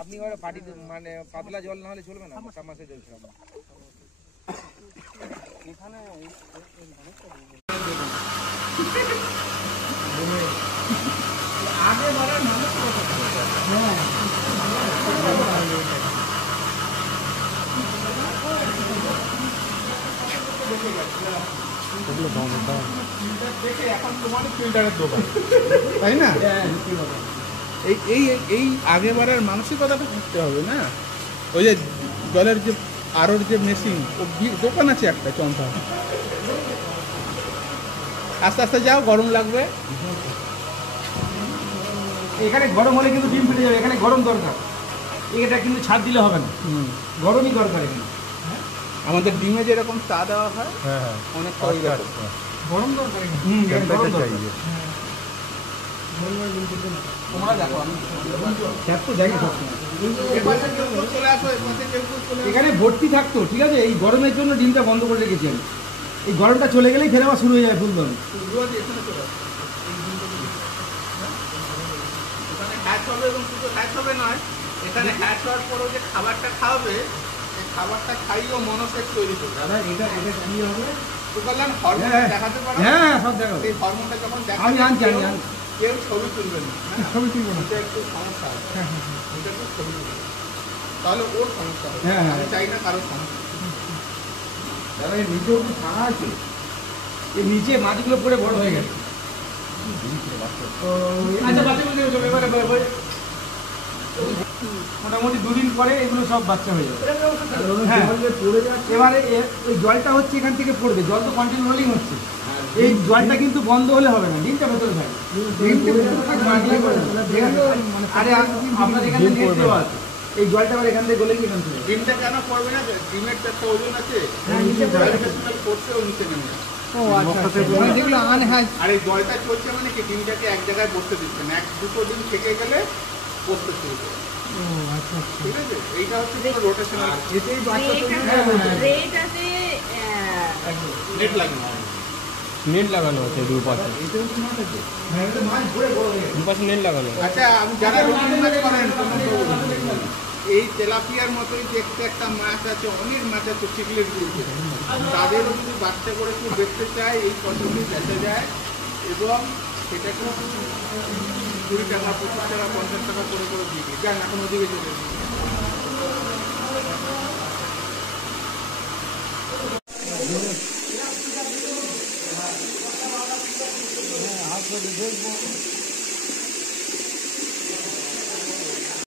আপনি এবারে পাটি মানে পাতলা জল না হলে চলবে না, মশা মাসে জল ছাড়া এখানে আগে বাড়ার মানুষ এখন তোমার ফিল্টারের দোকান, তাই না? এই আগে বাড়ার মানসিকতাটা থাকতে হবে না। ওই যে জলের যে আরোর যে মেশিন, ও দোকান আছে একটা চম্পা, আস্তে আস্তে যাও, গরম লাগবে। এখানে গরম হলে কিন্তু ডিম ফেটে যাবে, এখানে গরম দরকার, এটা কিন্তু ছাড় দিলে হবে না, গরমই দরকার এখানে। আমাদের ডিমে যেরকম চা দেওয়া হয়, অনেকটা ওই রকম গরম দরকার। তোমরা দেখো আমি এখানে ভর্তি থাকতো, ঠিক আছে? এই গরমের জন্য ডিমটা বন্ধ করে রেখেছি আমি। এই গরমটা চলে গেলেই ফের আবার শুরু হয়ে যায় ফুলদম। এখানে হ্যাচ হওয়ার পরেও যে খাবারটা খাওয়াবে, এই খাবারটা খাইয়েও মনোসেট তৈরি করবে। এটা কি হবে? তো বললাম হরমোন দেখাতে পারো। হ্যাঁ, সব দেখাবো। এই হরমোনটা যখন আমি আনছি কেউ ছবি তুলবে না, ছবি তুলবো না, এটা একটু সমস্যা হবে। এটা একটু ছবি তুলবে, তাহলে ওর সমস্যা হবে। আমি চাই না কারোর সমস্যা। দাদা এর নিচেও কি ছাড়া আছে? এর নিচে মাছগুলো পড়ে বড় হয়ে গেছে। আচ্ছা, বাচ্চাগুলো এবারে মোটামুটি 2 দিন পরে এগুলো সব বাচ্চা হয়ে যাবে। এবারে ওই জলটা হচ্ছে এখান থেকে পড়বে, জল তো কন্টিনিউ রোলিং হচ্ছে, এই জলটা কিন্তু বন্ধ হলে হবে না, ডিমটা ভেতরে থাকে। আরে আপনার এখান থেকে নেট দেওয়া আছে, এই জলটা আবার এখান থেকে গলে গিয়ে এখান থেকে ডিমটা কেন পড়বে না? ডিমের তো একটা ওজন আছে, পড়ছেও নিচে নেমে। আর এই জলটা চলছে মানে কি, ডিমটাকে এক জায়গায় বসতে দিচ্ছে না, 1-2 দিন থেকে গেলে বসতে শুরু করে। ঠিক আছে, এইটা হচ্ছে রোটেশনাল। নেট লাগানো আছে দুপাশে, দুপাশে নেট লাগানো। আচ্ছা, আমি যারা রুটিন মাছ করেন, এই তেলাপিয়ার মতোই দেখতে একটা মাছ আছে, অনেক মাছ আছে চিকলেট গুলো, তাদেরও যদি বাচ্চা করে কেউ দেখতে চায়, এই পদ্ধতি দেখা যায় এবং সেটাকে 20 টাকা, 25 টাকা, 50 টাকা করে দিবি। যান এখন ওদিকে চলে দেখবো।